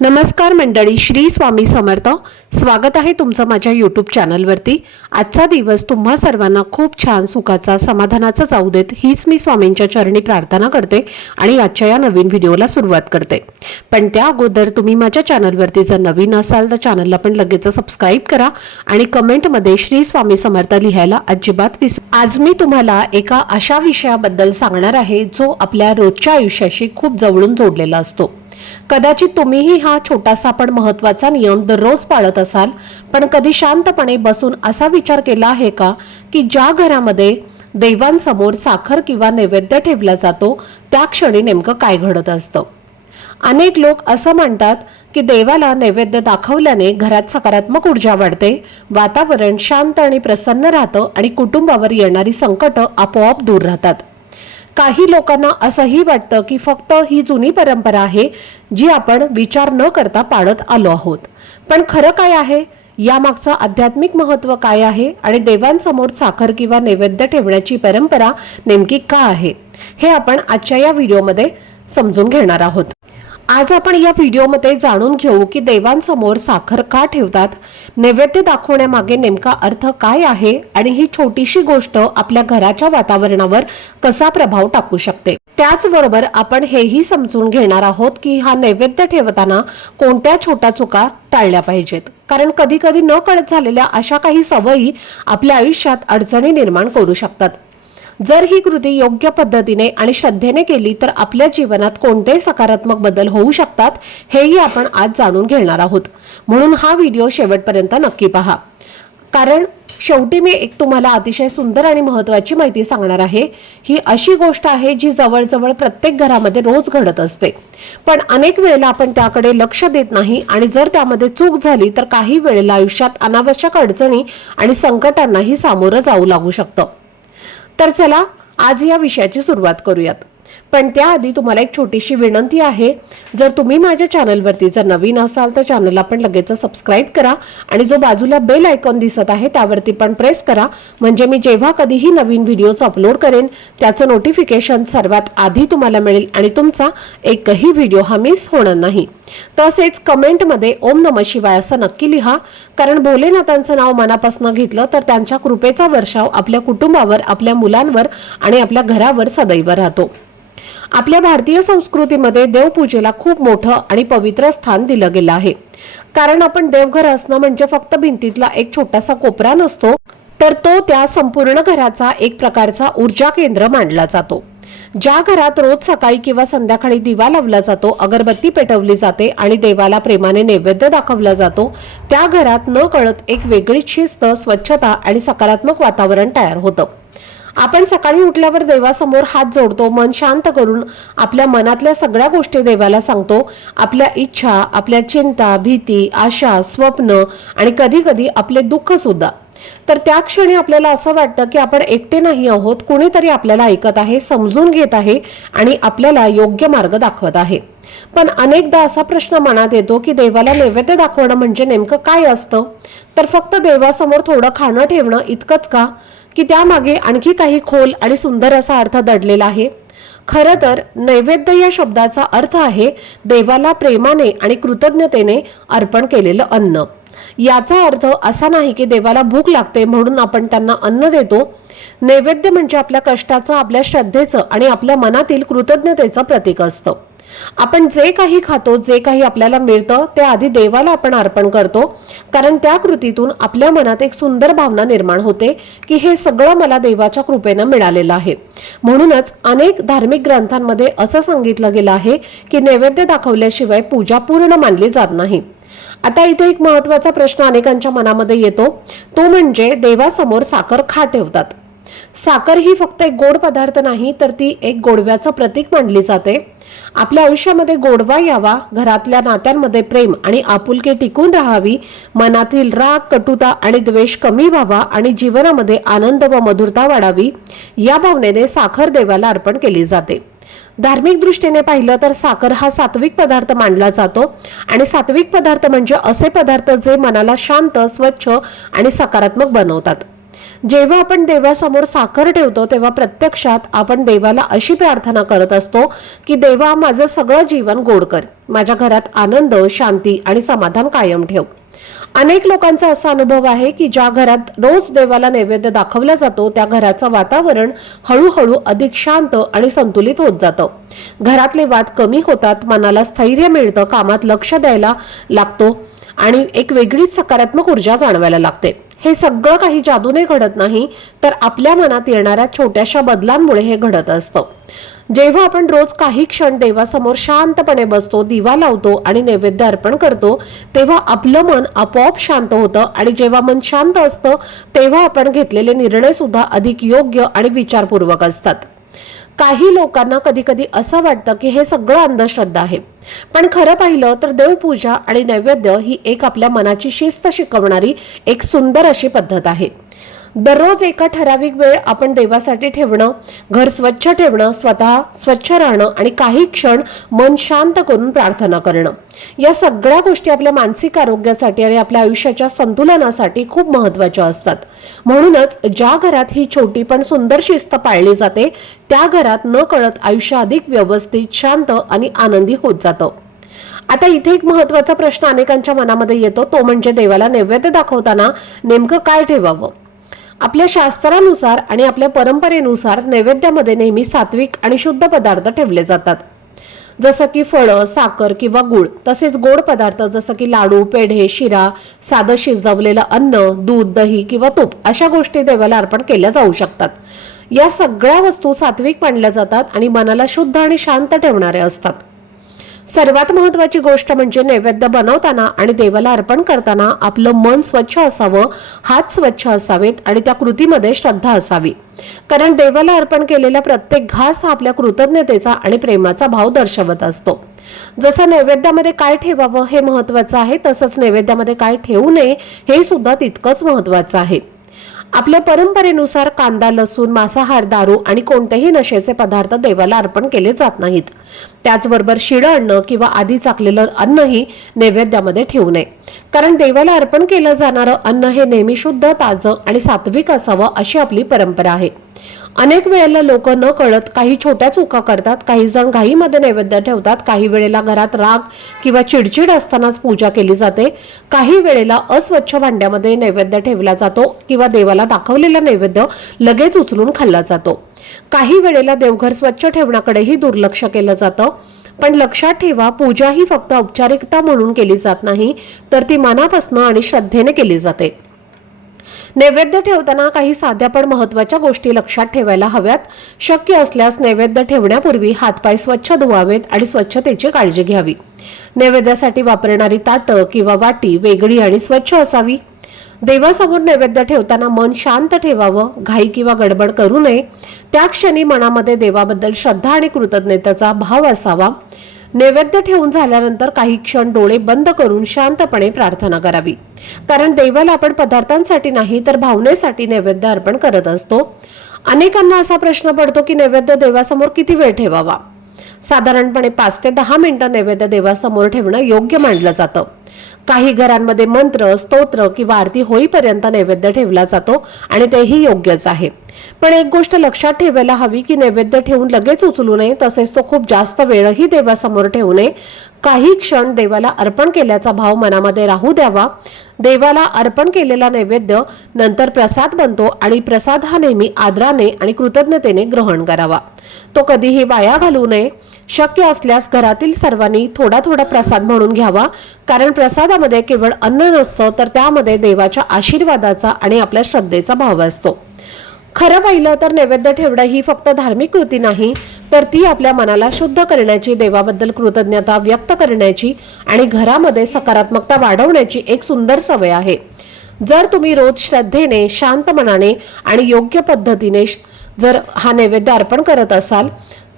नमस्कार मंडळी, श्री स्वामी समर्थ. स्वागत आहे तुमचं माझ्या यूट्यूब चॅनलवरती. आजचा दिवस तुम्हा सर्वांना खूप छान, सुखाचा, समाधानाचा जाऊ देत, हीच मी स्वामींच्या चरणी प्रार्थना करते आणि आजच्या या नवीन व्हिडिओला सुरुवात करते. पण त्या अगोदर तुम्ही माझ्या चॅनलवरती जर नवीन असाल तर चॅनलला पण लगेच सबस्क्राईब करा आणि कमेंटमध्ये श्री स्वामी समर्थ लिहायला अजिबात विसरू. आज मी तुम्हाला एका अशा विषयाबद्दल सांगणार आहे जो आपल्या रोजच्या आयुष्याशी खूप जवळून जोडलेला असतो. कदाचित तुम्हीही हा छोटासा पण महत्त्वाचा नियम दररोज पाळत असाल, पण कधी शांतपणे बसून असा विचार केला आहे का की ज्या घरामध्ये देवांसमोर साखर किंवा नैवेद्य ठेवला जातो त्या क्षणी नेमकं काय घडत असतं? अनेक लोक असं म्हणतात की देवाला नैवेद्य दाखवल्याने घरात सकारात्मक ऊर्जा वाढते, वातावरण शांत आणि प्रसन्न राहतं आणि कुटुंबावर येणारी संकटं आपोआप दूर राहतात. काही लोकांना असंही वाटतं की फक्त ही जुनी परंपरा आहे जी आपण विचार न करता पाळत आलो आहोत. पण खरं काय आहे? यामागचं आध्यात्मिक महत्त्व काय आहे आणि देवांसमोर साखर किंवा नैवेद्य ठेवण्याची परंपरा नेमकी का आहे, हे आपण आजच्या या व्हिडिओमध्ये समजून घेणार आहोत. आज आपण या व्हिडिओमध्ये जाणून घेऊ की देवांसमोर साखर का ठेवतात, नैवेद्य दाखवण्यामागे नेमका अर्थ काय आहे आणि ही छोटीशी गोष्ट आपल्या घराच्या वातावरणावर कसा प्रभाव टाकू शकते. त्याचबरोबर आपण हेही समजून घेणार आहोत की हा नैवेद्य ठेवताना कोणत्या छोट्या चुका टाळल्या पाहिजेत, कारण कधी कधी न कळत झालेल्या अशा काही सवयी आपल्या आयुष्यात अडचणी निर्माण करू शकतात. जर ही कृती योग्य पद्धतीने आणि श्रद्धेने केली तर आपल्या जीवनात कोणते सकारात्मक बदल होऊ शकतात हेही आपण आज जाणून घेणार आहोत. म्हणून हा व्हिडिओ शेवटपर्यंत नक्की पहा, कारण शेवटी मी एक तुम्हाला अतिशय सुंदर आणि महत्त्वाची माहिती सांगणार आहे. ही अशी गोष्ट आहे जी जवळजवळ प्रत्येक घरामध्ये रोज घडत असते, पण अनेक वेळेला आपण त्याकडे लक्ष देत नाही आणि जर त्यामध्ये चूक झाली तर काही वेळेला आयुष्यात अनावश्यक अडचणी आणि संकटांनाही सामोरं जाऊ लागू शकतं. तर चला आज या विषयाची सुरुवात करूयात. पण त्याआधी तुम्हाला एक छोटीशी विनंती आहे. जर तुम्ही माझ्या चॅनलवरती जर नवीन असाल तर चॅनलला पण लगेच सबस्क्राईब करा आणि जो बाजूला बेल आयकॉन दिसत आहे त्यावरती पण प्रेस करा, म्हणजे मी जेव्हा कधीही नवीन व्हिडिओज अपलोड करेन त्याचं नोटिफिकेशन सर्वात आधी तुम्हाला मिळेल आणि तुमचा एकही व्हिडिओ हा मिस होणार नाही. तसेच कमेंटमध्ये ओम नमः शिवाय असं नक्की लिहा, कारण भोलेनाथांचं नाव मनापासून घेतलं तर त्यांच्या कृपेचा वर्षाव आपल्या कुटुंबावर, आपल्या मुलांवर आणि आपल्या घरावर सदैव राहतो. आपल्या भारतीय संस्कृतीमध्ये देवपूजेला खूप मोठं आणि पवित्र स्थान दिलं गेलं आहे, कारण आपण देवघर असणं म्हणजे फक्त भिंतीतला एक छोटासा कोपरा नसतो, तर तो त्या संपूर्ण घराचा एक प्रकारचा ऊर्जा केंद्र मानला जातो. ज्या घरात रोज सकाळी किंवा संध्याकाळी दिवा लावला जातो, अगरबत्ती पेटवली जाते आणि देवाला प्रेमाने नैवेद्य दाखवला जातो, त्या घरात न कळत एक वेगळीच शिस्त, स्वच्छता आणि सकारात्मक वातावरण तयार होतं. आपण सकाळी उठल्यावर देवासमोर हात जोडतो, मन शांत करून आपल्या मनातल्या सगळ्या गोष्टी देवाला सांगतो, आपल्या इच्छा, आपल्या चिंता, भीती, आशा, स्वप्न आणि कधी कधी आपले दुःख सुद्धा. तर त्या क्षणी आपल्याला असं वाटतं की आपण एकटे नाही आहोत, कुणीतरी आपल्याला ऐकत आहे, समजून घेत आहे आणि आपल्याला योग्य मार्ग दाखवत आहे. पण अनेकदा असा प्रश्न मनात येतो की देवाला नैवेद्य दाखवणं म्हणजे नेमकं काय असतं? तर फक्त देवासमोर थोडं खाणं ठेवणं इतकंच का, की त्यामागे आणखी काही खोल आणि सुंदर असा अर्थ दडलेला आहे? खरं तर नैवेद्य या शब्दाचा अर्थ आहे देवाला प्रेमाने आणि कृतज्ञतेने अर्पण केलेलं अन्न. याचा अर्थ असा नाही की देवाला भूक लागते म्हणून आपण त्यांना अन्न देतो. नैवेद्य म्हणजे आपल्या कष्टाचं, आपल्या श्रद्धेचं आणि आपल्या मनातील कृतज्ञतेचं प्रतीक असतं. आपण जे काही खातो, जे काही आपल्याला मिळतं ते आधी देवाला आपण अर्पण करतो, कारण त्या कृतीतून आपल्या मनात एक सुंदर भावना निर्माण होते की हे सगळं मला देवाच्या कृपेनं मिळालेलं आहे. म्हणूनच अनेक धार्मिक ग्रंथांमध्ये असं सांगितलं गेलं आहे की नैवेद्य दाखवल्याशिवाय पूजा पूर्ण मानली जात नाही. आता इथे एक महत्त्वाचा प्रश्न अनेकांच्या मनामध्ये येतो, तो म्हणजे देवासमोर साखर का ठेवतात? साखर ही फक्त एक गोड पदार्थ नाही, तर ती एक गोडव्याचं प्रतीक मानली जाते. आपल्या आयुष्यामध्ये गोडवा यावा, घरातल्या नात्यांमध्ये प्रेम आणि आपुलकी टिकून राहावी, मनातील राग, कटुता आणि द्वेष कमी व्हावा आणि जीवनामध्ये आनंद व मधुरता वाढावी, या भावनेने साखर देवाला अर्पण केली जाते. धार्मिक दृष्टीने पाहिलं तर साखर हा सात्विक पदार्थ मानला जातो आणि सात्विक पदार्थ म्हणजे असे पदार्थ जे मनाला शांत, स्वच्छ आणि सकारात्मक बनवतात. जेव्हा आपण देवासमोर साखर ठेवतो तेव्हा प्रत्यक्षात आपण देवाला अशी प्रार्थना करत असतो की देवा, माझं सगळं जीवन गोड कर, माझ्या घरात आनंद, शांती आणि समाधान कायम ठेव. अनेक लोकांचा असा अनुभव आहे की ज्या घरात रोज देवाला नैवेद्य दाखवला जातो त्या घराचं वातावरण हळूहळू अधिक शांत आणि संतुलित होत जातं. घरातले वाद कमी होतात, मनाला स्थैर्य मिळतं, कामात लक्ष द्यायला लागतो आणि एक वेगळीच सकारात्मक ऊर्जा जाणवायला लागते. हे सगळं काही जादूने घडत नाही, तर आपल्या मनात येणाऱ्या छोट्याशा बदलांमुळे हे घडत असतं. जेव्हा आपण रोज काही क्षण देवासमोर शांतपणे बसतो, दिवा लावतो आणि नैवेद्य अर्पण करतो, तेव्हा आपलं मन आपोआप शांत होतं आणि जेव्हा मन शांत असतं तेव्हा आपण घेतलेले निर्णय सुद्धा अधिक योग्य आणि विचारपूर्वक असतात. काही लोकांना कधी कधी असं वाटतं की हे सगळं अंधश्रद्धा आहे, पण खरं पाहिलं तर देवपूजा आणि नैवेद्य ही एक आपल्या मनाची शिस्त शिकवणारी एक सुंदर अशी पद्धत आहे. दररोज एका ठराविक वेळ आपण देवासाठी ठेवणं, घर स्वच्छ ठेवणं, स्वतः स्वच्छ राहणं आणि काही क्षण मन शांत करून प्रार्थना करणं, या सगळ्या गोष्टी आपल्या मानसिक आरोग्यासाठी आणि आपल्या आयुष्याच्या संतुलनासाठी खूप महत्त्वाच्या असतात. म्हणूनच ज्या घरात ही छोटी पण सुंदर शिस्त पाळली जाते त्या घरात न कळत आयुष्य अधिक व्यवस्थित, शांत आणि आनंदी होत जातं. आता इथे एक महत्त्वाचा प्रश्न अनेकांच्या मनामध्ये येतो, तो म्हणजे देवाला नैवेद्य दाखवताना नेमकं काय ठेवावं. आपल्या शास्त्रानुसार आणि आपल्या परंपरेनुसार नैवेद्यामध्ये नेहमी सात्विक आणि शुद्ध पदार्थ ठेवले जातात, जसं की फळं, साखर किंवा गूळ. तसेच गोड पदार्थ जसं की लाडू, पेढे, शिरा, साधं शिजवलेलं अन्न, दूध, दही किंवा तूप अशा गोष्टी देवाला अर्पण केल्या जाऊ शकतात. या सगळ्या वस्तू सात्विक मानल्या जातात आणि मनाला शुद्ध आणि शांत ठेवणाऱ्या असतात. सर्वात महत्त्वाची गोष्ट म्हणजे नैवेद्य बनवताना आणि देवाला अर्पण करताना आपलं मन स्वच्छ असावं, हात स्वच्छ असावेत आणि त्या कृतीमध्ये श्रद्धा असावी. कारण देवाला अर्पण केलेला प्रत्येक घास हा आपल्या कृतज्ञतेचा आणि प्रेमाचा भाव दर्शवत असतो. जसं नैवेद्यामध्ये काय ठेवावं हे महत्त्वाचं आहे, तसंच नैवेद्यामध्ये काय ठेवू नये हे सुद्धा तितकंच महत्त्वाचं आहे. आपल्या परंपरेनुसार कांदा, लसूण, मांसाहार, दारू आणि कोणतेही नशेचे पदार्थ देवाला अर्पण केले जात नाहीत. त्याचबरोबर शिळं अन्न किंवा आधी चाकलेलं अन्नही नैवेद्यामध्ये ठेवू नये, कारण देवाला अर्पण केलं जाणारं अन्न हे नेहमी शुद्ध, ताजं आणि सात्विक असावं अशी आपली परंपरा आहे. अनेक वेळेला लोक न कळत काही छोट्या चुका करतात. काही जण घाईमध्ये नैवेद्य ठेवतात. काही वेळेला घरात राग किंवा चिडचिड असतानाच पूजा केली जाते. काही वेळेला अस्वच्छ भांड्यामध्ये नैवेद्य ठेवला जातो किंवा देवाला दाखवलेला नैवेद्य लगेच उचलून खाल्ला जातो. काही वेळेला देवघर स्वच्छ ठेवण्याकडेही दुर्लक्ष केलं जातं. पण लक्षात ठेवा, पूजा ही फक्त औपचारिकता म्हणून केली जात नाही, तर ती मनापासून आणि श्रद्धेने केली जाते. नैवेद्य ठेवताना काही साध्या पण महत्त्वाच्या गोष्टी लक्षात ठेवायला हव्यात. शक्य असल्यास नैवेद्य ठेवण्यापूर्वी हातपाय स्वच्छ धुवावेत आणि स्वच्छतेची काळजी घ्यावी. नैवेद्यासाठी वापरणारी ताटं किंवा वाटी वेगळी आणि स्वच्छ असावी. देवासमोर नैवेद्य ठेवताना मन शांत ठेवावं, घाई किंवा गडबड करू नये. त्या क्षणी मनामध्ये देवाबद्दल श्रद्धा आणि कृतज्ञतेचा भाव असावा. नैवेद्य ठेवून झाल्यानंतर काही क्षण डोळे बंद करून शांतपणे प्रार्थना करावी, कारण देवाला आपण पदार्थांसाठी नाही तर भावनेसाठी नैवेद्य अर्पण करत असतो. अनेकांना असा प्रश्न पडतो की नैवेद्य देवासमोर किती वेळ ठेवावा. साधारणपणे 5 ते 10 मिनिटं नैवेद्य देवासमोर ठेवणं योग्य मानलं जातं. काही घरांमध्ये मंत्र, स्तोत्र किंवा आरती होईपर्यंत नैवेद्य ठेवला जातो आणि तेही योग्यच आहे. पण एक गोष्ट लक्षात ठेवायला हवी की नैवेद्य ठेवून लगेच उचलू नये, तसेच तो खूप जास्त वेळही देवासमोर ठेवू नये. काही क्षण देवाला अर्पण केल्याचा भाव मनामध्ये राहू द्यावा. देवाला अर्पण केलेला नैवेद्य नंतर प्रसाद बनतो आणि प्रसाद हा नेहमी आदराने आणि कृतज्ञतेने ग्रहण करावा. तो कधीही वाया घालवू नये. शक्य असल्यास घरातील सर्वांनी थोडा थोडा प्रसाद म्हणून घ्यावा, कारण प्रसादामध्ये केवळ अन्न नसतं, तर त्यामध्ये देवाच्या आशीर्वादाचा आणि आपल्या श्रद्धेचा भाव असतो. खरं पाहिलं तर नैवेद्य ठेवणं ही फक्त धार्मिक कृती नाही, तर ती आपल्या मनाला शुद्ध करण्याची, देवाबद्दल कृतज्ञता व्यक्त करण्याची आणि घरामध्ये सकारात्मकता वाढवण्याची एक सुंदर सवय आहे. जर तुम्ही रोज श्रद्धेने, शांत मनाने आणि योग्य पद्धतीने जर हा नैवेद्य अर्पण करत असाल,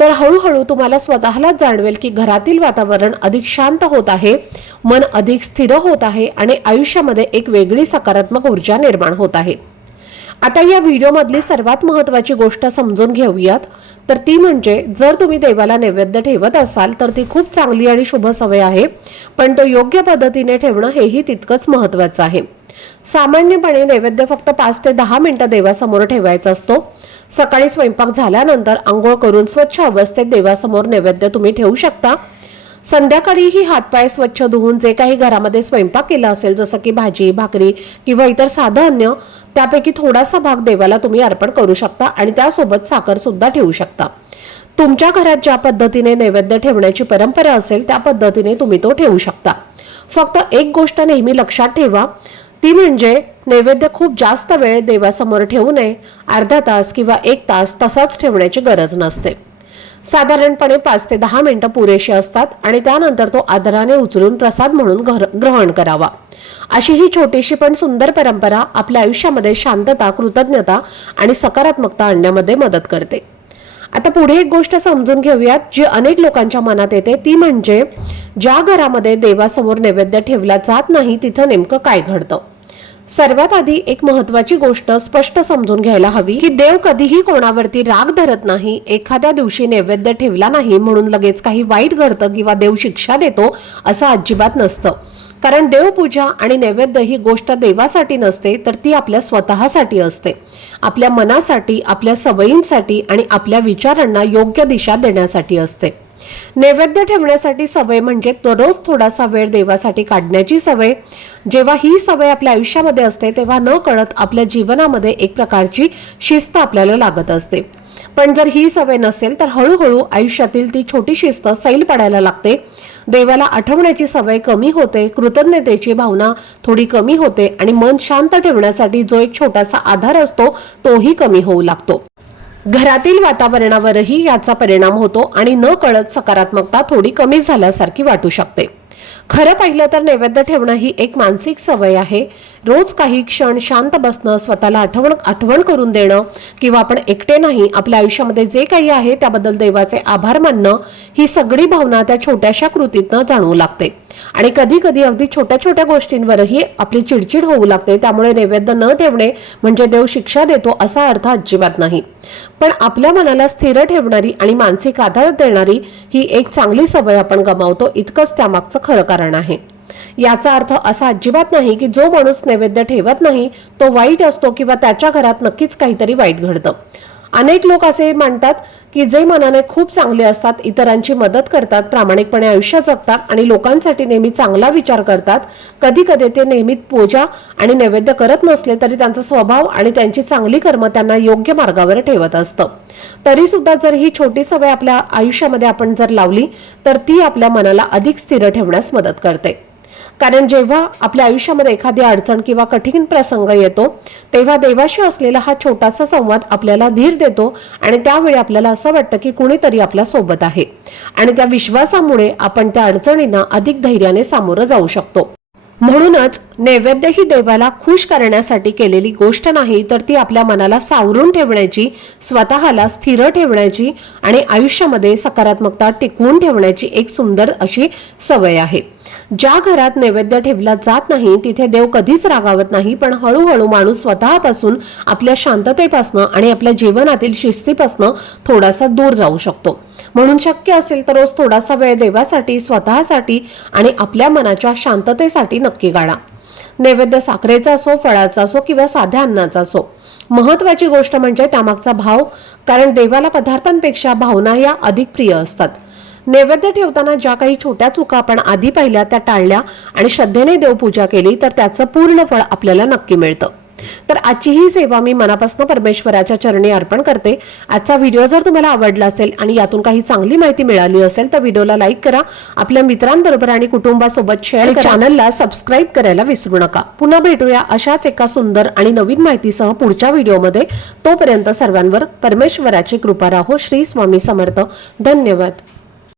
तर हळूहळू तुम्हाला स्वतःलाच जाणवेल की घरातील वातावरण अधिक शांत होत आहे, मन अधिक स्थिर होत आहे आणि आयुष्यामध्ये एक वेगळी सकारात्मक ऊर्जा निर्माण होत आहे. आता या व्हिडिओमधली सर्वात महत्त्वाची गोष्ट समजून घेऊयात, तर ती म्हणजे जर तुम्ही देवाला नैवेद्य ठेवत असाल तर ती खूप चांगली आणि शुभ सवय आहे, पण तो योग्य पद्धतीने ठेवणं हेही तितकंच महत्त्वाचं आहे. सामान्यपणे नैवेद्य फक्त 5 ते 10 मिनिटं देवासमोर ठेवायचा असतो. सकाळी स्वयंपाक झाल्यानंतर आंघोळ करून स्वच्छ अवस्थेत देवासमोर नैवेद्य तुम्ही ठेवू शकता. संध्याकाळीही हातपाय स्वच्छ धुवून जे काही घरामध्ये स्वयंपाक केला असेल, जसं की भाजी भाकरी किंवा इतर साधं अन्न, त्यापैकी थोडासा भाग देवाला तुम्ही अर्पण करू शकता आणि त्यासोबत साखर सुद्धा ठेवू शकता. तुमच्या घरात ज्या पद्धतीने नैवेद्य ठेवण्याची परंपरा असेल त्या पद्धतीने तुम्ही तो ठेवू शकता. फक्त एक गोष्ट नेहमी लक्षात ठेवा, ती म्हणजे नैवेद्य खूप जास्त वेळ देवासमोर ठेवू नये. अर्धा तास किंवा 1 तास तसाच ठेवण्याची गरज नसते. साधारणपणे 5 ते 10 मिनिटं पुरेशी असतात आणि त्यानंतर तो आदराने उचलून प्रसाद म्हणून ग्रहण करावा. अशी ही छोटीशी पण सुंदर परंपरा आपल्या आयुष्यामध्ये शांतता, कृतज्ञता आणि सकारात्मकता आणण्यामध्ये मदत करते. आता पुढे एक गोष्ट समजून घेऊयात जी अनेक लोकांच्या मनात येते, ती म्हणजे ज्या घरामध्ये देवासमोर नैवेद्य ठेवला जात नाही तिथं नेमकं काय घडतं. सर्वात आधी एक महत्वाची गोष्ट स्पष्ट समजून घ्यायला हवी की देव कधीही कोणावरती राग धरत नाही. एखाद्या दिवशी नैवेद्य ठेवला नाही म्हणून लगेच काही वाईट घडतं किंवा देव शिक्षा देतो असं अजिबात नसतं. कारण देवपूजा आणि नैवेद्य ही गोष्ट देवासाठी नसते, तर ती आपल्या स्वतःसाठी असते. आपल्या मनासाठी, आपल्या सवयींसाठी आणि आपल्या विचारांना योग्य दिशा देण्यासाठी असते. नैवेद्य ठेवण्यासाठी सवय म्हणजे दररोज थोडासा वेळ देवासाठी काढण्याची सवय. जेव्हा ही सवय आपल्या आयुष्यामध्ये असते तेव्हा न कळत आपल्या जीवनामध्ये एक प्रकारची शिस्त आपल्याला लागत असते. पण जर ही सवय नसेल तर हळूहळू आयुष्यातील ती छोटी शिस्त सैल पडायला लागते. देवाला आठवण्याची सवय कमी होते, कृतज्ञतेची भावना थोडी कमी होते आणि मन शांत ठेवण्यासाठी जो एक छोटासा आधार असतो तोही कमी होऊ लागतो. घरातील वातावरणावरही याचा परिणाम होतो आणि न कळत सकारात्मकता थोडी कमी झाल्यासारखी वाटू शकते. खरं पाहिलं तर नैवेद्य ठेवणं ही एक मानसिक सवय आहे. रोज काही क्षण शांत बसणं, स्वतःला आठवण करून देणं किंवा आपण एकटे नाही, आपल्या आयुष्यामध्ये जे काही आहे त्याबद्दल देवाचे आभार मानणं, ही सगळी भावना त्या छोट्याशा कृतीतनं जाणवू लागते. आणि कधी कधी अगदी छोट्या छोट्या गोष्टींवरही आपली चिडचिड होऊ लागते. त्यामुळे नैवेद्य न ठेवणे म्हणजे देव शिक्षा देतो असा अर्थ अजिबात नाही. पण आपल्या मनाला स्थिर ठेवणारी आणि मानसिक आधार देणारी ही एक चांगली सवय आपण गमावतो, इतकंच त्यामागचं खरं कारण आहे. याचा अर्थ असा अजिबात नाही की जो माणूस नैवेद्य ठेवत नाही तो वाईट असतो किंवा त्याच्या घरात नक्कीच काहीतरी वाईट घडतं. अनेक लोक असे मानतात की जे मनाने खूप चांगले असतात, इतरांची मदत करतात, प्रामाणिकपणे आयुष्य जगतात आणि लोकांसाठी नेहमी चांगला विचार करतात, कधी कधी ते नेहमीच पूजा आणि नैवेद्य करत नसले तरी त्यांचा स्वभाव आणि त्यांची चांगली कर्म त्यांना योग्य मार्गावर ठेवत असतं. तरी सुद्धा जर ही छोटी सवय आपल्या आयुष्यामध्ये आपण जर लावली तर ती आपल्या मनाला अधिक स्थिर ठेवण्यास मदत करते. कारण जेव्हा आपल्या आयुष्यामध्ये एखादी अडचण किंवा कठीण प्रसंग येतो तेव्हा देवाशी असलेला हा छोटासा संवाद आपल्याला धीर देतो आणि त्यावेळी आपल्याला असं वाटतं की कुणीतरी आपल्या सोबत आहे आणि त्या विश्वासामुळे आपण त्या अडचणींना अधिक धैर्याने सामोरं जाऊ शकतो. म्हणूनच नैवेद्य ही देवाला खुश करण्यासाठी केलेली गोष्ट नाही, तर ती आपल्या मनाला सावरून ठेवण्याची, स्वतःला स्थिर ठेवण्याची आणि आयुष्यामध्ये सकारात्मकता टिकवून ठेवण्याची एक सुंदर अशी सवय आहे. ज्या घरात नैवेद्य ठेवला जात नाही तिथे देव कधीच रागावत नाही, पण हळूहळू माणूस स्वतःपासून, आपल्या शांततेपासून आणि आपल्या जीवनातील शिस्तीपासून थोडासा दूर जाऊ शकतो. म्हणून शक्य असेल तर रोज थोडासा वेळ देवासाठी, स्वतःसाठी आणि आपल्या मनाच्या शांततेसाठी नक्की काढा. नैवेद्य साखरेचा असो, फळाचा असो किंवा साध्या अन्नाचा असो, महत्वाची गोष्ट म्हणजे त्यामागचा भाव. कारण देवाला पदार्थांपेक्षा भावना या अधिक प्रिय असतात. नैवेद्य ठेवताना ज्या काही छोट्या चुका आपण आधी पाहिल्या त्या टाळल्या आणि श्रद्धेने देवपूजा केली तर त्याचं पूर्ण फळ आपल्याला नक्की मिळतं. तर आजची ही सेवा मी मनापासून परमेश्वराच्या चरणी अर्पण करते. आजचा व्हिडिओ जर तुम्हाला आवडला असेल आणि यातून काही चांगली माहिती मिळाली असेल तर व्हिडिओला लाईक करा, आपल्या मित्रांबरोबर आणि कुटुंबासोबत शेअर करा, चॅनलला सबस्क्राईब करायला विसरू नका. पुन्हा भेटूया अशाच एका सुंदर आणि नवीन माहितीसह पुढच्या व्हिडिओमध्ये. तोपर्यंत सर्वांवर परमेश्वराची कृपा राहो. श्री स्वामी समर्थ. धन्यवाद.